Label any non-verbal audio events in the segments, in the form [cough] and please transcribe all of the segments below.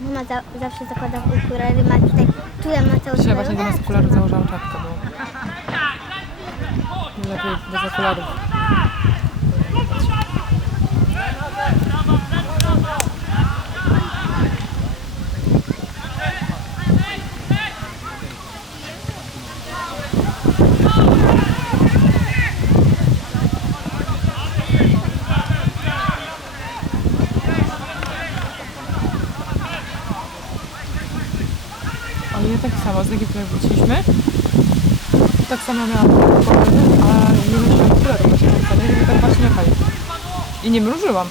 Mama za, zawsze zakłada okulary, ma tutaj, tutaj ma cały Dzisiaj właśnie zamiast okularów założyłam czapkę, bo lepiej bez okularów. Ale nie tak samo, z Egiptu jak wróciliśmy, tak samo miałam poglądy, a nie musiałam okularów właśnie napisane, żeby tak właśnie jechali. I nie mrużyłam.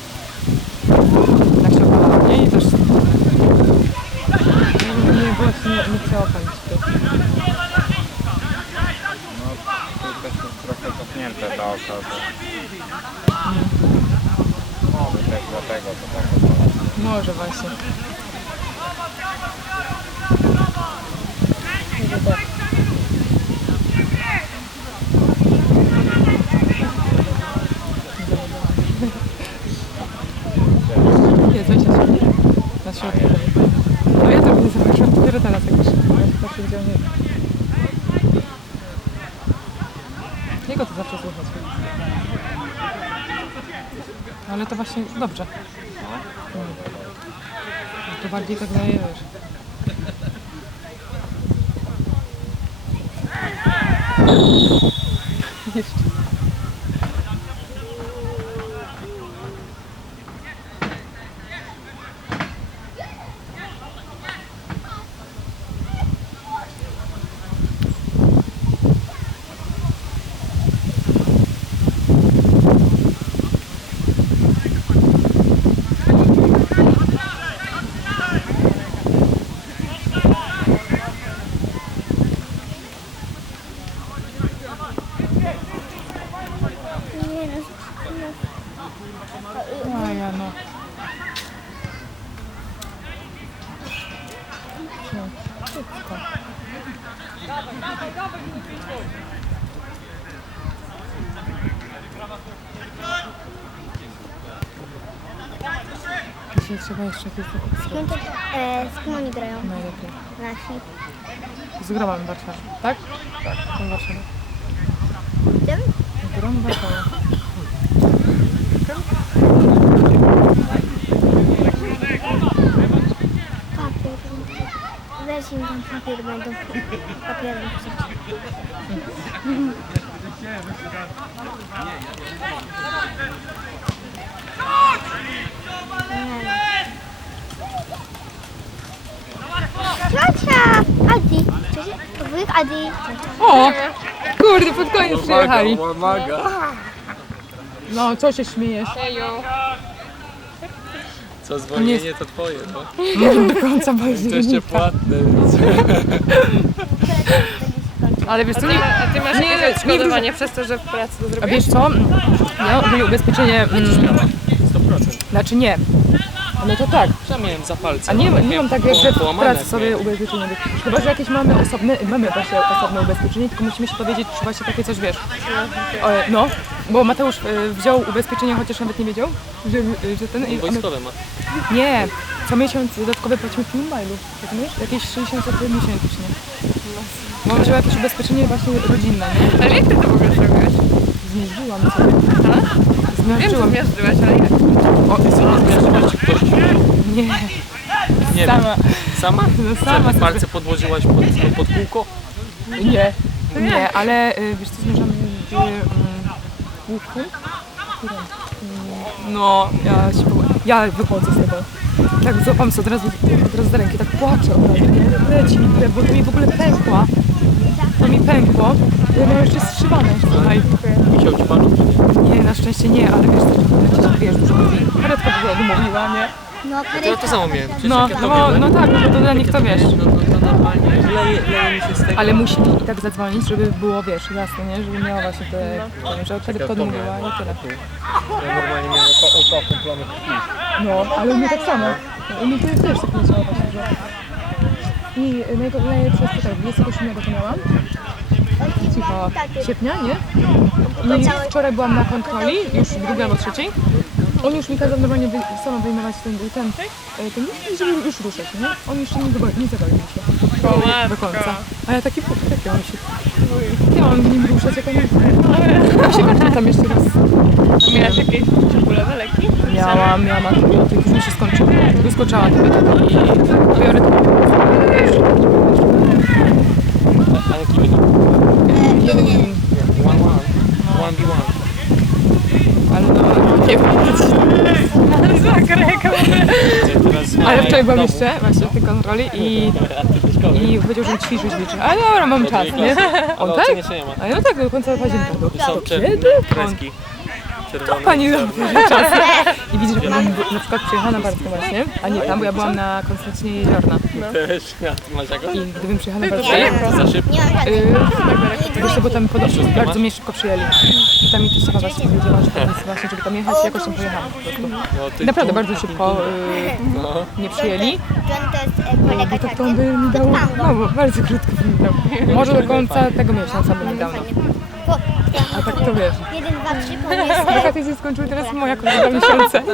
Jak się oglądałam, nie? I też... Nie, nie, właśnie nie, nie chciała. No, też jest trochę cofnięte te oka, to... Może też dlatego to tak wygląda. Może właśnie. Nie, coś jest na środku. No ja tego nie zobaczyłam dopiero teraz, jak już patrzę, gdzie on jest. Jego to zawsze słychać. Ale to właśnie dobrze. Mm. To bardziej tak daje, wiesz. [laughs] Jeszcze. Nie no, no. A ja no. No, szybko. Dzisiaj trzeba jeszcze jakieś Z kim, to, e, z kim oni grają? najlepiej. Nasi. Z gromem w Warszawie, tak? Tak. W Warszawie. Tym? Grom w Warszawie. Papier. Tam papier, będą. Ciocia! Adi! Ciocia, wujek Adi! O! Kurde, pod koniec przyjechali. No, co się śmiejesz? Co zwolnienie to twoje, no. Nie do końca bo [laughs] jest Jesteście płatne. Ale wiesz co, nie, A ty masz Nie, jakieś nie odszkodowanie przez to, że w pracy to a zrobiłeś? wiesz co? Ja ogólnie ubezpieczenie... Mm, 100%. znaczy nie. Ale to tak. Ja miałem za palce. A nie, nie mam tak, jak że pracy sobie ubezpieczenie. Chyba, że jakieś mamy osobne, mamy właśnie osobne ubezpieczenie, tylko musimy się dowiedzieć, czy właśnie takie coś wiesz. E, No, bo Mateusz e, wziął ubezpieczenie, chociaż nawet nie wiedział, że, e, że ten... i- Wojskowe ma. Nie, co miesiąc dodatkowe płacimy w mailu, rozumiesz? Jakieś 60 zł miesięcznie. Bo wziął jakieś ubezpieczenie właśnie rodzinne, nie? Ale jak ty to w ogóle zrobiłeś? Zmierzyłam sobie. Wiem, że Zmierzyłam. zmiażdżyłaś, ale jak? O, Zmierzyłaś nie, Nie sama. Sama? No Sama sama sobie. palce podłożyłaś pod, pod kółko? Nie, nie, ale y, wiesz co, łuku. Którym? Mm, No, ja się ja wychodzę z tego. Tak złapam sobie od razu, od razu za rękę, tak płaczę od razu, nie? Leci mi krew, bo to mi w ogóle pękła. To mi pękło. Ja miałam jeszcze strzywane tutaj. Wisiał ci panu? Nie, na szczęście nie, ale wiesz co, wiesz, dużo mówi. Karetka dużo odmówiła, nie? No, Ja to samo miałem. Przecież No, jak no, tobie, no tak, no to dla nich to wiesz. No, no to normalnie. Leje, leje mi się z tego. Ale musi mi i tak zadzwonić, żeby było, wiesz, jasne, nie? Żeby miała właśnie te, że karetka odmówiła i tyle. Ja normalnie miałem. No, ale u mnie tak samo. U mnie to jest też tak leciało właśnie, że... I najgo- najlepsze jest to tak, 27 to miałam. Cicho, sierpnia, nie? I wczoraj byłam na kontroli, już drugiej albo trzeciej. On już mi kazał normalnie wy, sama wyjmować ten, ten, e, ten i żeby już ruszać, nie? On jeszcze nie, doba, nie zabawił się do, końca. A ja taki, taki on się... Ja mam nim ruszać, jak on... Ja się patrzę tam jeszcze raz. A miałaś jakieś przebólowe leki? Miałam, miałam antybiotyk, już mi się skończyło. Wyskoczała i biorę to. A jaki? 1v1. 1v1. Ale no, nie wiem. Zagreka. Ale wczoraj byłam jeszcze właśnie w tej kontroli i, i powiedział, że ćwiczyć liczy. Ale dobra, mam czas, nie? On Ale tak? A ja no tak, do końca października. Do, kiedy? Kreski. Czerwone. pani dobierze [laughs] czas. I widzisz, że mam na przykład przyjechała na Bartkę właśnie, a nie tam, bo ja byłam na Konstantynie Jeziorna. Też. A masz jakoś? I gdybym przyjechała na Bartkę, Za szybko. Yy, wiesz, co, bo tam podobno bardzo mnie szybko przyjęli. I tam mi to sama właśnie powiedziała, że tam jest właśnie, żeby tam jechać jakoś tam pojechałam po prostu. No, ty naprawdę bardzo szybko yy, No. mnie przyjęli. To kolega Bo to kto by mi dał, no bo bardzo krótko by mi dał. Może do końca tego miesiąca by mi dał. No. A tak to wiesz. jeden, dwa, trzy, po mnie jest Wakaty się skończyły, teraz moja kolejna miesiące. [laughs]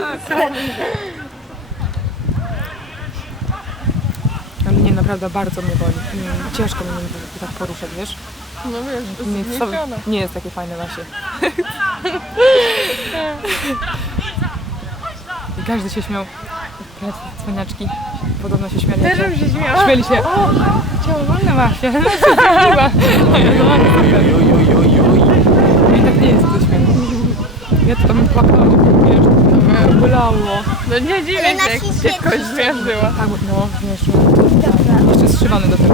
Ale nie, naprawdę bardzo mnie boli. Mm, Ciężko mnie tak poruszać, wiesz? No wiesz, Nie, jest zniesiona. nie jest takie fajne właśnie. [laughs] I każdy się śmiał. Te cwaniaczki podobno się śmiali. Też bym się śmiała. Śmieli się, o, ciało wolne no się. I tak nie jest to śmieszne. Ja to tam płakałam, wiesz, to mnie bolało. No nie dziwię Ale się, nasi jak się kość zmiażdżyła. Tak, no, zmieszło. Jeszcze zszywany do tego.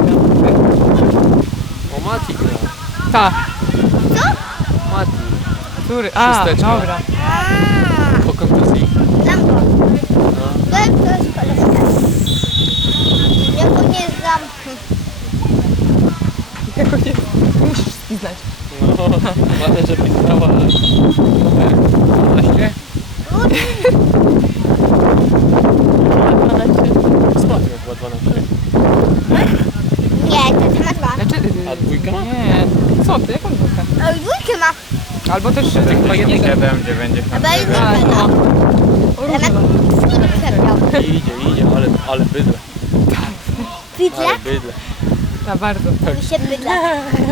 O, Mati gra. Tak, Mati. który? A, Szósteczka. dobra. Po kontuzji. znam go. To jest, to jest kolega taty. Ja go nie znam. Jako nie, musisz znać. No, ważne, żebyś znała numer 12. Ostatnio chyba 12. Nie, to ma dwa. Znaczy, A dwójka ma? Nie, co ty, jaką dwójkę? O, dwójkę ma. Albo też Chyba chyba jeden jeden. 90. Chyba A, jedynkę, no. O, różne. Dwójkę miał. Idzie, idzie, ale, ale bydle. Bydle? Ale bydle. Tak, bardzo. Mi się bydle.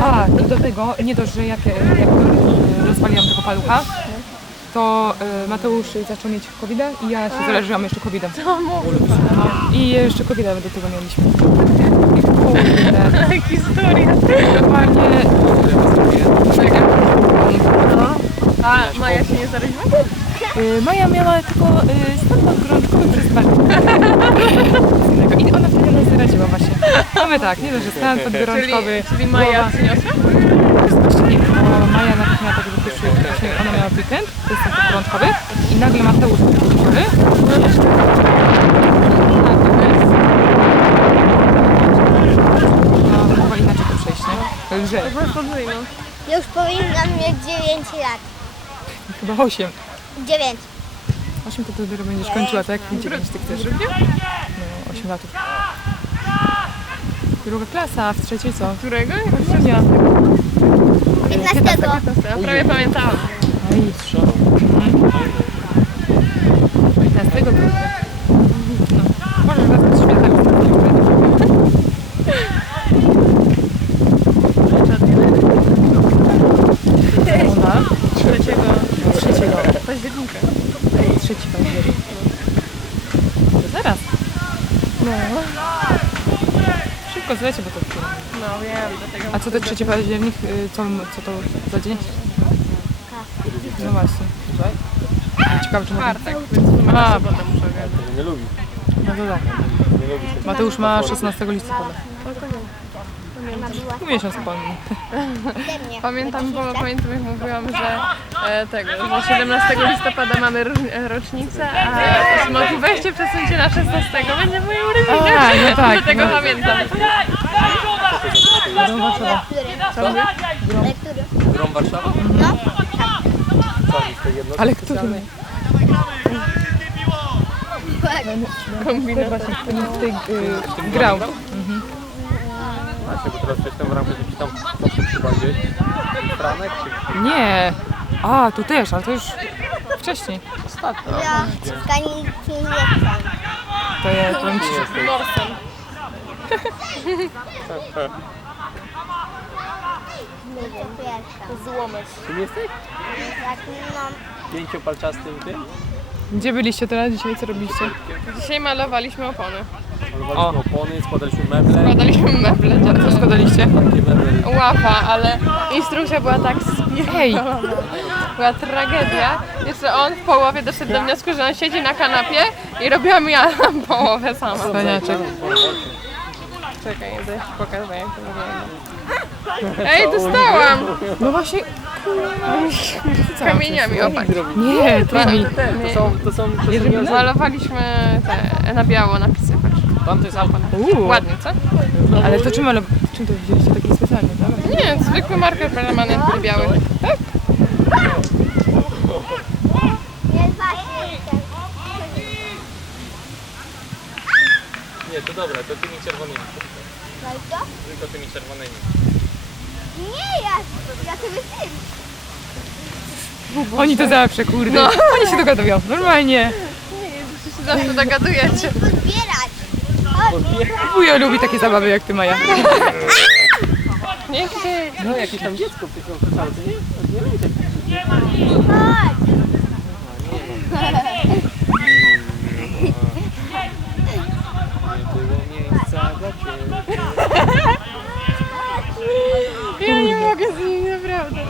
A, i do tego, nie dość, że jak, jak rozwaliłam tego palucha, to e, Mateusz zaczął mieć covid i ja się zależyłam jeszcze covid I jeszcze covid do tego mieliśmy. I [laughs] kurde, Historia. normalnie A Maja się nie zaraziła? E, Maja miała tylko stan podgorączkowy przez dwa [laughs] dni. I ona wtedy nas zaraziła właśnie. Mamy tak, nie dość, że stan Czyli, podgorączkowy, czyli Maja głowa- przyniosła? Właściwie, bo Maja najpierw miała tak, że pierwszy, właśnie ona miała weekend, to jest taki gorączkowy i nagle Mateusz był chory. No, chyba inaczej to przejść, nie? Lżej, no. Ja już powinnam mieć 9 lat. chyba 8. 9. 8 to dopiero będziesz kończyła, tak? 9 ty chcesz. No, 8 lat. Druga klasa, a w trzeciej co? Którego? Grudnia. 15. Ja prawie pamiętałam. 15 grudnia. No, może wracać z świętami. Ona? Trzeciego Trzeciego. października. Trzeci październik. To zaraz. No. Zlecie, bo to. No wiem, dlatego... A co to trzeci październik? y, Co, co to za dzień? No właśnie. Ciekawe, czy mogę... Czwartek, więc sumie A. sobotę muszę ogarnąć. Nie lubi. No to tak. Nie lubi sobie. Mateusz ma 16 listopada. Mama była Pół miesiąc [laughs] po mnie. ode mnie. Pamiętam, bo pamiętam jak mówiłam, że tego, że 17 listopada mamy e, rocznicę, a Smoki weźcie przesuńcie na 16, będzie moje urodziny. A, no tak, [laughs] Do tego no. pamiętam. Do Warszawa. Który? Grom Warszawa? No. Co? Ale który? Kombinat. Właśnie, w tej y, grał. Macie, bo teraz jestem w ramach tam sposób chyba gdzieś. Franek czy Nie. A, tu też, ale to już wcześniej. Ja w kanikiem jestem. To ja powiem ci, że Morsem. Będę pierwsza. Złomek. Czym jesteś? Tak, no, Pięciopalczastym tym? Gdzie byliście teraz dzisiaj? Co robiliście? Dzisiaj malowaliśmy opony. Malowaliśmy opony, składaliśmy meble. Składaliśmy meble. Co składaliście? Takie meble. Łapa, ale instrukcja była tak Hej! spierdolona. Była tragedia. Jeszcze on w połowie doszedł do wniosku, że on siedzi na kanapie i robiłam ja [laughs] połowę sama. Wspaniaczek. Czekaj, zaś ci pokażę jak to wygląda. Ej, dostałam! No właśnie, Kamieniami opak. nie. To są, to są, to są wiązane. Malowaliśmy te na biało napisy. Tam to jest. Uuu, Ładnie, co? ale to czym, ale czym to wzięliście taki specjalny, tak? Nie, zwykły marker permanentny biały. ten. Nie, to dobra, to tymi czerwonymi. No i co? Tylko tymi czerwonymi. Nie, ja, ja sobie tym. Oni to zawsze, kurde. Oni się dogadują, normalnie. Wy się zawsze dogadujecie. Podbierać. Wujo lubi takie zabawy jak ty, Maja. Nie chcę. No jakieś tam dziecko miejsca dla ciebie. Ja nie mogę z nimi naprawdę.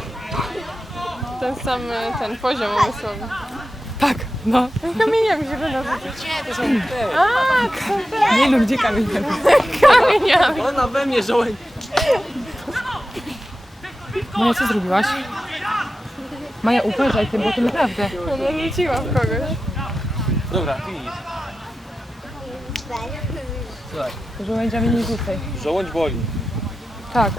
Ten sam ten poziom umysłowy. Tak, no. Kamieniami się będą rzucić. A, to są te Nie no, gdzie kamień? kamieniami. Ona we mnie żołędź. Maja, co zrobiłaś? Maja, uważaj tym, bo to naprawdę. Ona rzuciła w kogoś. Dobra, widzisz. Słuchaj, Żołędziami nie rzucaj. żołądź boli. Tak.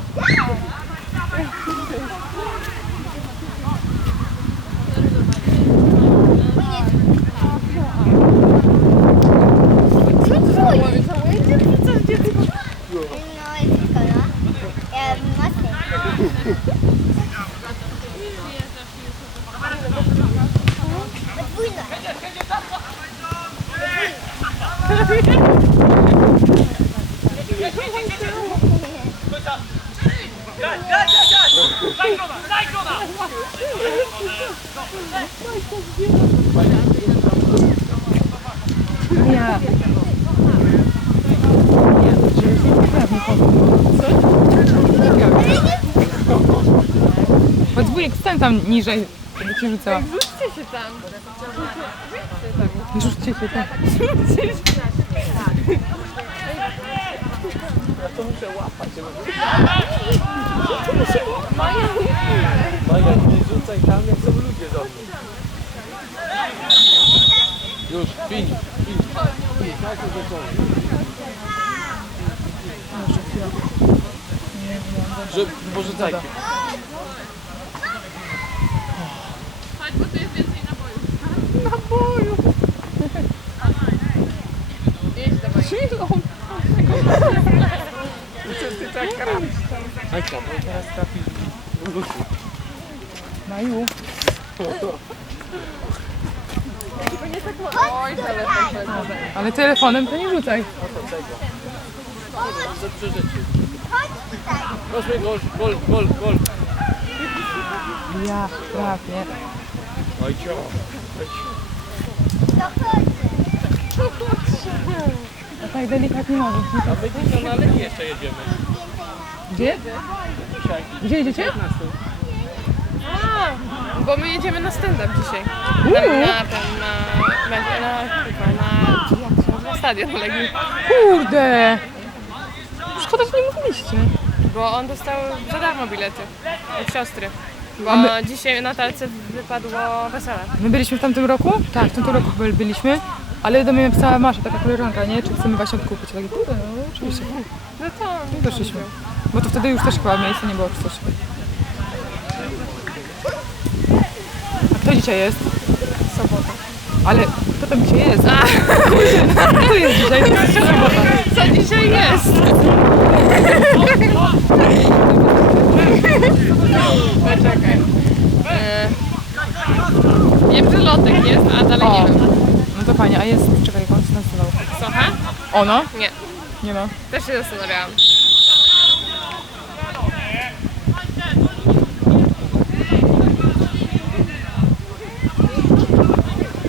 Maja. Chodź wujek, stań tam niżej, żeby cię rzucała. Rzućcie się tam. Rzućcie się [laughs] tak. Maja, nie rzucaj tam, jak są ludzie do mnie. Już, piń. Piń, tak to zacząłem. Że, porzucajcie. Chodź, bo tu jest więcej nabojów. Naboju. Jedź dawaj. Bo teraz trafisz w. Maju. Oj, telefon. Ale telefonem to nie rzucaj. Dużo rzeczy. Proszę, gol, gol, gol, gol. Ja trafię. Ojcio. Chodź. A tak delikatnie może. A będzie to na jeszcze jedziemy. Gdzie? Dzisiaj. Gdzie jedziecie? A, bo my jedziemy na stand-up dzisiaj. Na, na ten, na, na, na, na, się nazywa, stadion Legii. Kurde! Szkoda, że nie mówiliście. Bo on dostał za darmo bilety od siostry. Bo A my- dzisiaj na talce wypadło wesele. My byliśmy w tamtym roku? Tak, w tamtym roku by- byliśmy. Ale do mnie napisała Masza, taka koleżanka, nie? Czy chcemy właśnie odkupić? Ja takie, kurde, no oczywiście. No to I doszliśmy. Bo to wtedy już też chyba miejsca nie było czy coś. A kto dzisiaj jest? sobota. Ale kto tam dzisiaj jest? A, [laughs] kto jest dzisiaj? To jest sobota. Co dzisiaj jest? Poczekaj. E, Wiem, że lotek jest, a dalej O, nie wiem. To fajnie, a jest, czekaj, jak on się nazywał? Socha? Ono? Nie, Nie ma. też się zastanawiałam.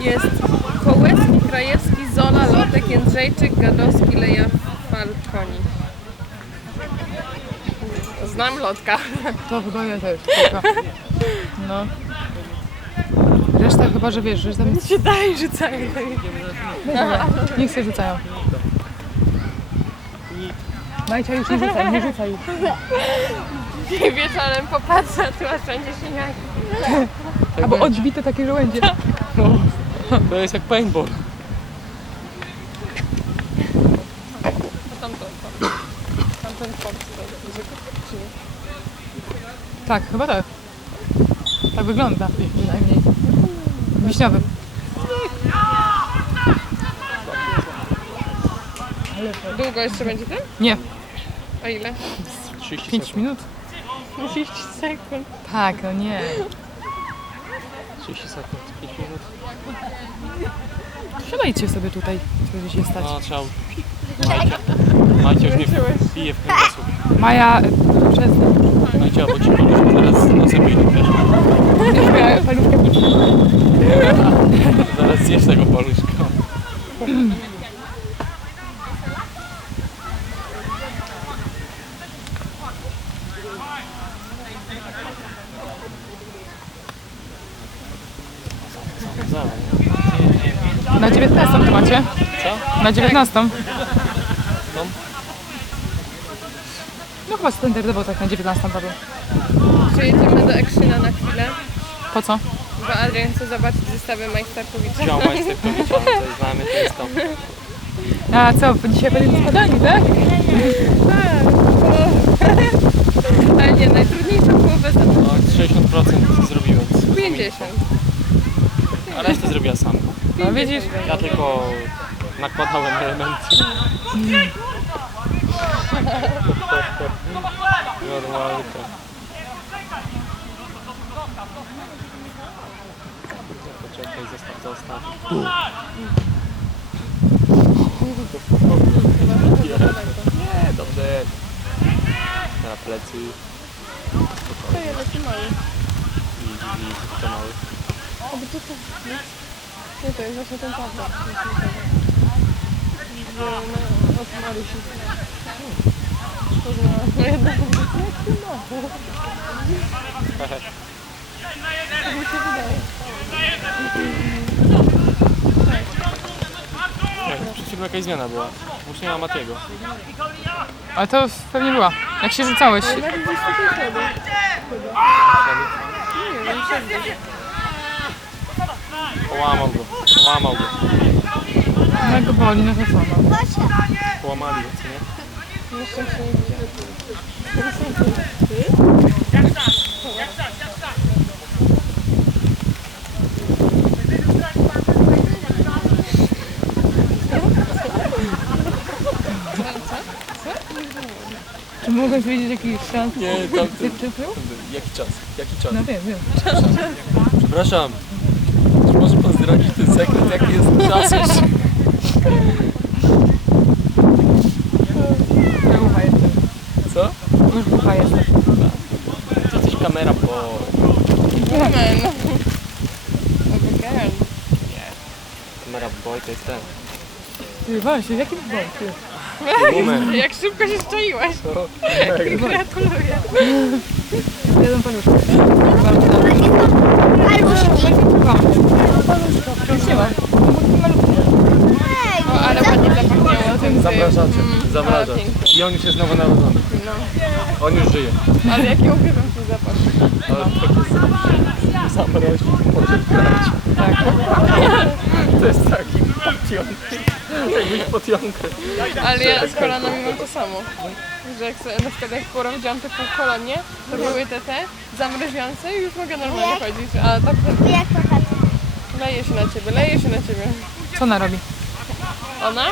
Jest Kołeski, Krajewski, Zola, Lotek, Jędrzejczyk, Gadowski, Leja, Falconi. Znam Lotka. To chyba ja też. Taka. [laughs] No. Chyba, że wiesz, że tam Się daj, rzucają. niech się rzucają. Majcia już nie rzucaj, nie rzucaj już. Wieczorem popatrzę, a tu aż wszędzie śnieg. Albo odbite takie żołędzie. To jest jak paintball. Tamten port to czy nie? Tak, chyba tak. Tak wygląda przynajmniej. Wiśniowy. Długo jeszcze będzie ten? Nie, A ile? 30 5 sekund. minut? 30 sekund. Tak, no nie. 30 sekund, 5 minut. Siadajcie sobie tutaj, tu gdzieś jest stać. No trzeba... Majcie, Majcie już nie bije w kręgosłup. Maja, y, przestań. Majcie, bo ci zaraz nosem wyjdzie też. Miała paluszkę [laughs] Zaraz zjesz tego paluszka. Na 19 to macie? Co? Na 19? No. No chyba standardowo tak na 19 padło. Czy jedziemy do Ekrzyna na chwilę? Po co? Bo Adrian chce zobaczyć zestawy Majsterkowicza. Wziął Majsterkowicza, coś znamy, to jest to. A co, dzisiaj będziemy składani, tak? Ale nie, najtrudniejsza połowę za No, 60% zrobiłem. 50. A resztę zrobiła sam. No widzisz? Ja tylko nakładałem elementy. [laughs] Normalka. Poczekaj, zostaw, zostaw. Nie, dobrze. Teraz plecy. To jest taki mały. I, i to mały. Nie, to jest właśnie ten tablet. Że no, od Marysi. Poznałam. No jednak. [laughs] Tak mi się wydaje. Nie, przed chwilą jakaś zmiana była. Już nie ma Matiego. Ale to pewnie była. Jak się rzucałeś? Tutaj szedł. Nie wiem. Połamał go. Połamał go. No go boli, no to co? No. Połamali go, co nie? Na szczęście nie widziałam. Czy mogę wiedzieć jaki szans? Nie, tam ty. Jaki czas? Jaki czas? No wiem, wiem. Przepraszam. Czy może pan zdradzić ten sekret, jaki jest czas? Ja głucha jestem. Co? Już głucha jestem. To coś kamera po... Woman. Obrigado. Kamera boy to jest ten. Ty, właśnie, w jakim bądź? Jak szybko się szczaiłeś. Gratuluję. Jeden nie ma. O, ale ładnie zapachniało tym Zamrażacie. Mm. I on już jest nowonarodzony. No. On już żyje. Ale jaki ukrywam ten zapach. Tak zamroził, może grać. Tak. To jest taki potionkę. Jakbyś. Ale ja z kolanami mam to samo. Że jak sobie, na przykład jak porobiłam te półkolonie, to były te te zamrażające i już mogę normalnie chodzić. A tak to Jak kochacie? leje się na ciebie, leje się na ciebie. Co ona robi? Ona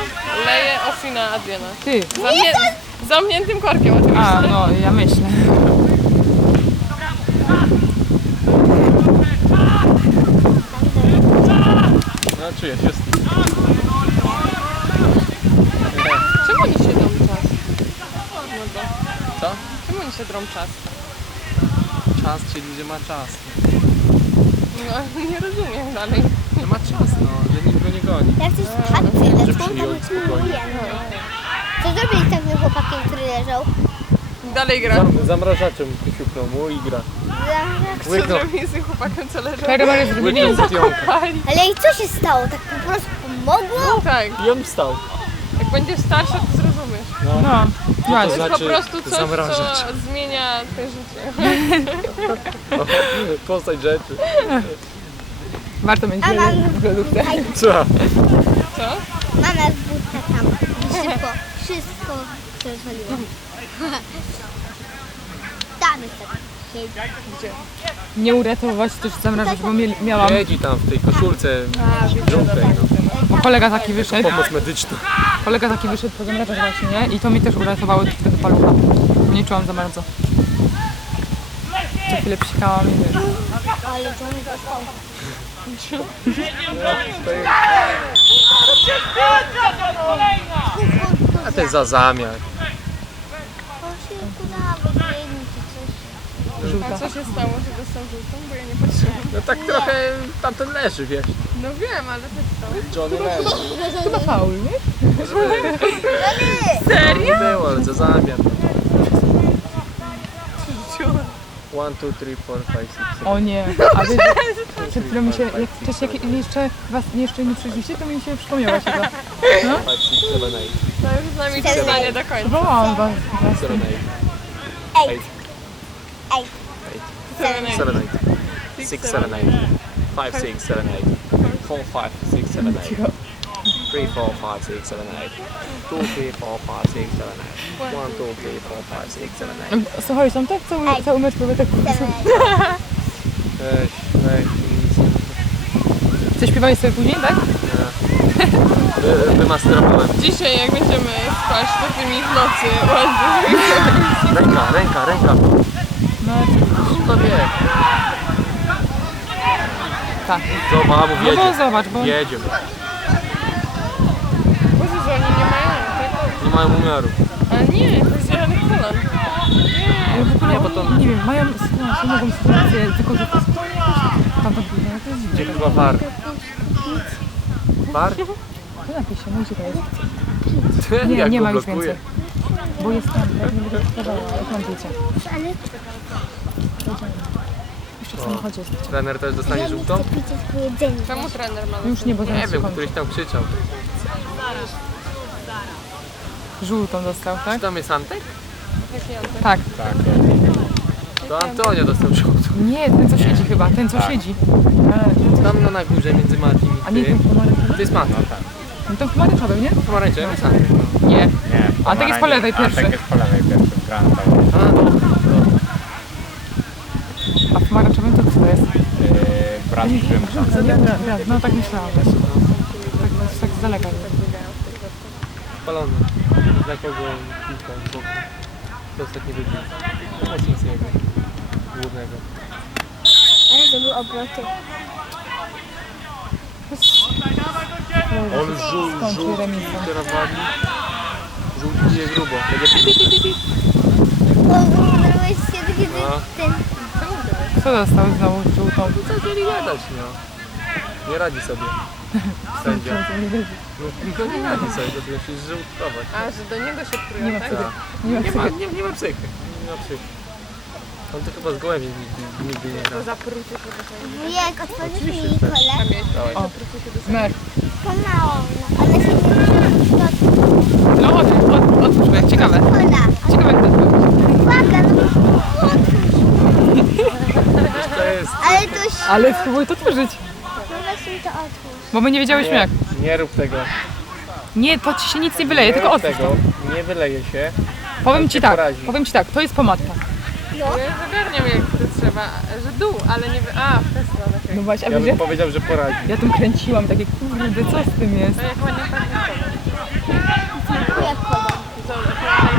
leje Osina Adriana. Ty. Zamknię, zamkniętym korkiem oczywiście. A, no, ja myślę. czuję się z tym. Czemu oni się drą czas? No to. Co? Czemu oni się drą czas? Czas, czyli że ma czas. No [laughs] nie rozumiem dalej. Nie ma czas, no, że nikt go nie goni. Coś akcje lecą, to przyjął my spokojnie. pilnujemy. Co zrobić z takim chłopakiem, który leżał? Dalej gra. Zam, zamrażaczem siuknął mu i gra. Co Łyknął, zrobili z tym chłopakiem, co leżał? Czerwony zrobili. łyknął zdjąłkę. Pali. Ale i co się stało? Tak po prostu pomogło? Tak, I on wstał. jak będziesz starszy, to zrozumiesz. No, To właśnie. jest po Znaczy, prostu coś, zamrażacz. co zmienia te życie. [laughs] Postać rzeczy. Warto mieć lodówkę. tutaj, Co? Co? mamy wódkę tam. Szybko, wszystko rozwaliło. Tam jest tak. Siedzi. Nie uratować też zamrażać, bo mieli- miałam. Siedzi tam w tej koszulce żółtej, no. Kolega taki wyszedł. Pomoc medyczna. Kolega taki wyszedł po zamrażacz właśnie, nie? I to mi też uratowało tego palucha. Nie czułam za bardzo. Co chwilę psikałam i wiesz. A to jest za zamiar. On się kuda, biegnie czy coś. Żółta. A co się stało, że dostał żółtą? Bo ja nie patrzyłam. No tak trochę tamten leży, wiesz. No wiem, ale co Johnny leży. Chyba faul, nie? Serio? Nie było, ale za zamiar. 1, 2, 3, 4, 5, 6, O nie. A wiesz, przed chwilą mi się, jak wcześniej jak jeszcze was jeszcze nie przyszliście, to mi się przypomniało się to. 7, 8. To już z nami czytanie do końca. Wołałam was. 7, Ej, 8. seven, 7, 8. 6, 7, 8. 5, 6, 7, 8. 4, 5, 6, 7, 8. 3, 4, 5, 6, 7, 8. 2, 3, 4, 5, 6, 7, 8. 1, 2, 3, 4, 5, 6, 7, 8. Słuchaj, są tak cały, cały mecz prawie tak seven. Weź, weź. Coś śpiewali sobie później, tak? Wy- Wymasterowałem. Dzisiaj jak będziemy spać takimi w nocy ładnie. Ręka, ręka, ręka. No, To wie. tak. Zobacz, mów No bo jedzie. zobacz, bo Jedziemy. Boże, że oni nie mają tak? Nie mają umiaru. A nie, to jest zielonych kolan. ale w ogóle Nie, bo to- nie wiem, mają sytuację, mogą sytuację, tylko że to jest tam to no, to jest Gdzie chyba war? War? To napisz się, no gdzie to jest? Nie, nie ma już więcej. Bo jest tam, tak nie będę sprawdzała, jak mam wiecie. Jeszcze w samochodzie jest. Trener też dostanie żółtą? Czemu trener ma na Już nie, bo Nie zaraz się wiem, kończy. któryś tam krzyczał. Żółtą dostał, Czy tak? tam jest Antek? Antek. Tak. To Antonio dostał żółtą. Nie, ten co siedzi chyba, ten co siedzi. A, Tam no na górze między Matim a i nie ten pomarańczowy? To jest Matim. No to pomarańczowy, nie? Pomarańczowy jest Antek. Nie. Nie, A tak jest po lewej pierwszy. A tak jest po lewej pierwszy. A w pomarańczowym to jest? Yy, brat brat, no tak myślałam też. Tak, tak z daleka. Spalony. Dla kogo piłka z boku? To ostatni wybieg. Pomocnickiego. Głównego. Ale to były obroty. On żół, remisem. teraz wali. Żółt bije grubo. [laughs] Wybrałeś się kiedy No. ten... Kto dostał znowu żółtą? No co mieli gadać, no. Nie radzi sobie. [laughs] Sędzia. No, no nie radzi sobie, to musi żółtkować. A, że do niego się Nie ma prują, tak? psychy. Tak. Nie ma Nie ma, psychy. nie, nie ma psychy. Nie ma psychy. On to chyba z gołębi nigdy, nigdy nie. To zaprucie się do tego. Wujek, otworzysz mi kolę? A miałeś Dawaj. zaprucie się do tego. Mer. Pomału. One się nie No otwórz, jak ciekawe. Ciekawe jak to otworzyć. Uwaga, no To jest... ale to spróbuj to otworzyć, No właśnie to otwórz. bo my nie wiedziałyśmy jak. nie rób tego. Nie, to ci się nic nie wyleje, Nie tylko rób otwórz tego. to. Nie wyleje się. Powiem ci tak, porazi. powiem ci tak, to jest pomadka. No. Ja już ogarniam jak to trzeba, że dół, ale nie... wy- A, w tę stronę. okej. No właśnie, a Ja wiesz, bym ja, powiedział, że poradzi. ja tym kręciłam, takie kurde, co z tym jest? No jak ładnie pachnie. Zobacz, jak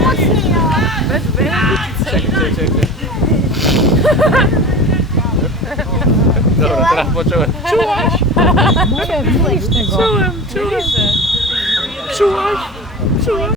Mocniej no. Bez co? Czekaj, czekaj. Dobra, teraz poczułem. Tego. Czułem, czułem. Czułaś? Czułaś?